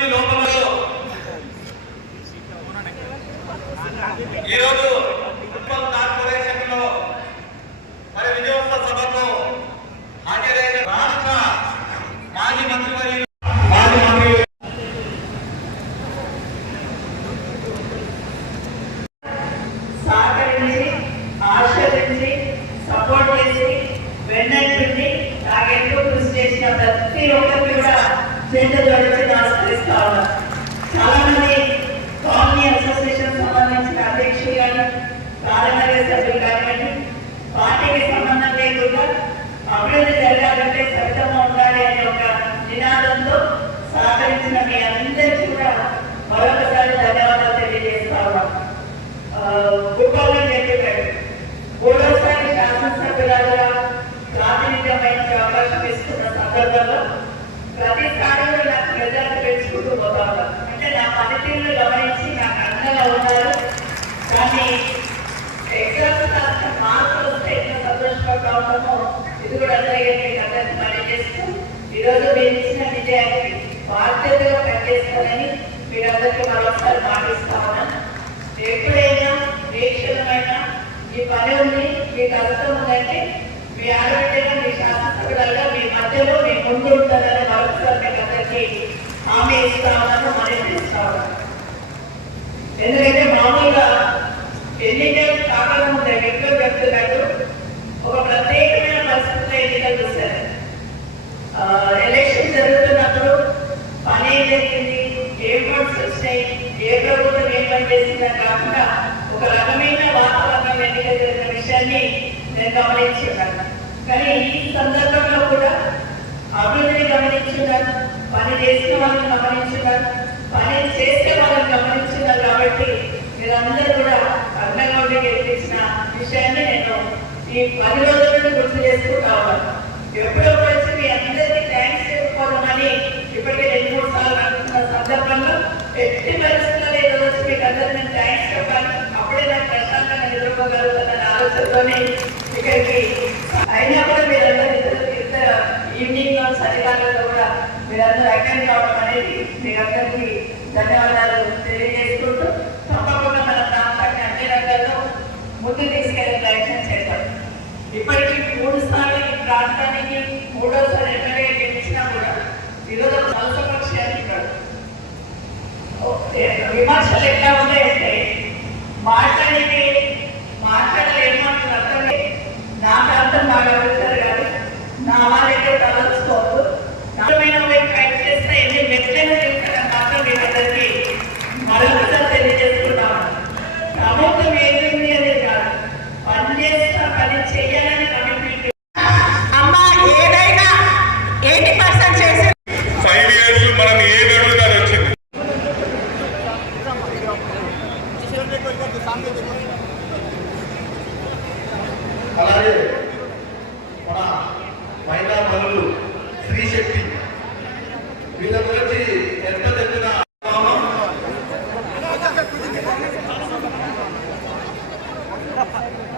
మంది లోపలలో. ఈరోజు ఉప్పల్ కార్పొరేషన్లో మరి కృషి చేసిన ప్రతి ఒక్కరికి కూడా చేతులు అధ్యక్షులు కానీ కార్యనగర సభ్యులు కానివ్వండి పార్టీకి సంబంధం లేకుండా అభివృద్ధి జరగాలంటే సరితంగా ఉండాలి అనే ఒక నినాదంతో సహకరించిన మీ అందరికీ కూడా మరొకసారి ధన్యవాదాలు తెలియజేస్తా ఉన్నాం. భూపాలను చెప్పారు మూడోసారి శాసనసభ్యులుగా ప్రాతినిధ్యం వహించే అవకాశం ఇస్తున్న సందర్భంలో ప్రతిసారి కూడా నాకు ప్రజలకు పెంచుకుంటూ పోతా ఉన్నారు అంటే నా పనితీరును గమనించి నాకు అందంగా ఉన్నారు. కానీ ఎగ్జామ్స్ కాస్త మార్కులు వస్తే ఇది కూడా అందరికీ అందరికీ తెలియజేస్తూ ఈరోజు మీరు ఇచ్చిన విజయానికి బాధ్యతగా పనిచేస్తానని మీరందరికీ మరొకసారి మాటిస్తా ఉన్నాను ఎప్పుడైనా ఏ క్షణమైనా మీ పని ఉంది మీకు అర్థం ఉందంటే మీ ఆరోగ్యంగా మీ మీ మధ్యలో మీ ముందు ఉంటుందని మరొకసారి మీకు అందరికీ హామీ ఇస్తా ఉన్నాను మనం ఇస్తా ఉన్నాను ఎందుకంటే మామూలుగా ఏ వచ్చినాయి ఏ ప్రభుత్వం ఏం పనిచేసిందా కాకుండా ఒక రకమైన వాతావరణం ఎన్నిక జరిగిన విషయాన్ని నేను గమనించున్నాను. కానీ ఈ సందర్భంలో కూడా అభివృద్ధిని గమనించున్నాను పని చేసిన వాళ్ళని గమనించున్నాను పని చేసే వాళ్ళని గమనించున్నాను కాబట్టి మీరందరూ కూడా అన్నగౌడి గెలిపించిన విషయాన్ని నేను ఈ పది రోజులను గుర్తు చేసుకుంటా ఉన్నాను. ఎప్పుడు వచ్చి మీ అందరికీ థ్యాంక్స్ చెప్పుకోవాలని ఇప్పటికే రెండు మూడు సార్లు అనుకున్న సందర్భంలో ఎట్టి పరిస్థితుల్లో నేను వచ్చి మీకు అందరూ నేను థ్యాంక్స్ చెప్పాలి. అప్పుడే నాకు ప్రశాంతంగా నిద్రపోగలుగుతానని ఆలోచనతోనే ఇక్కడికి అయినా కూడా మీరందరూ ఈవినింగ్లో చలికాలంలో కూడా మీరందరూ అటెండ్ కావడం అనేది మీరందరికీ ధన్యవాదాలు తెలియజేసుకుంటూ తప్పకుండా మన ప్రాంతాన్ని అన్ని రంగాల్లో ముందు తీసుకెళ్ళే ప్రయత్నం చేద్దాం. ఇప్పటికీ మూడు సార్లు ఈ ప్రాంతానికి మూడోసారి ఎమ్మెల్యే గెలిచినా కూడా ఈరోజు విమర్శలు ఎట్లా ఉన్నాయంటే మాట్లాడితే మాట్లాడలేము అని అర్థం లేదు. నా ప్రాంతం బాగా వెళ్తారు కానీ నా వాళ్ళైతే తలచుకోవద్దు నామైన వైపు కట్ చేస్తే ఎన్ని మెట్లైనా చెప్తారని మాత్రం మీకు అందరికీ మరొకసారి అలాగే మన మహిళా బలు స్త్రీ శక్తి. ఎంత తగ్గిన Thank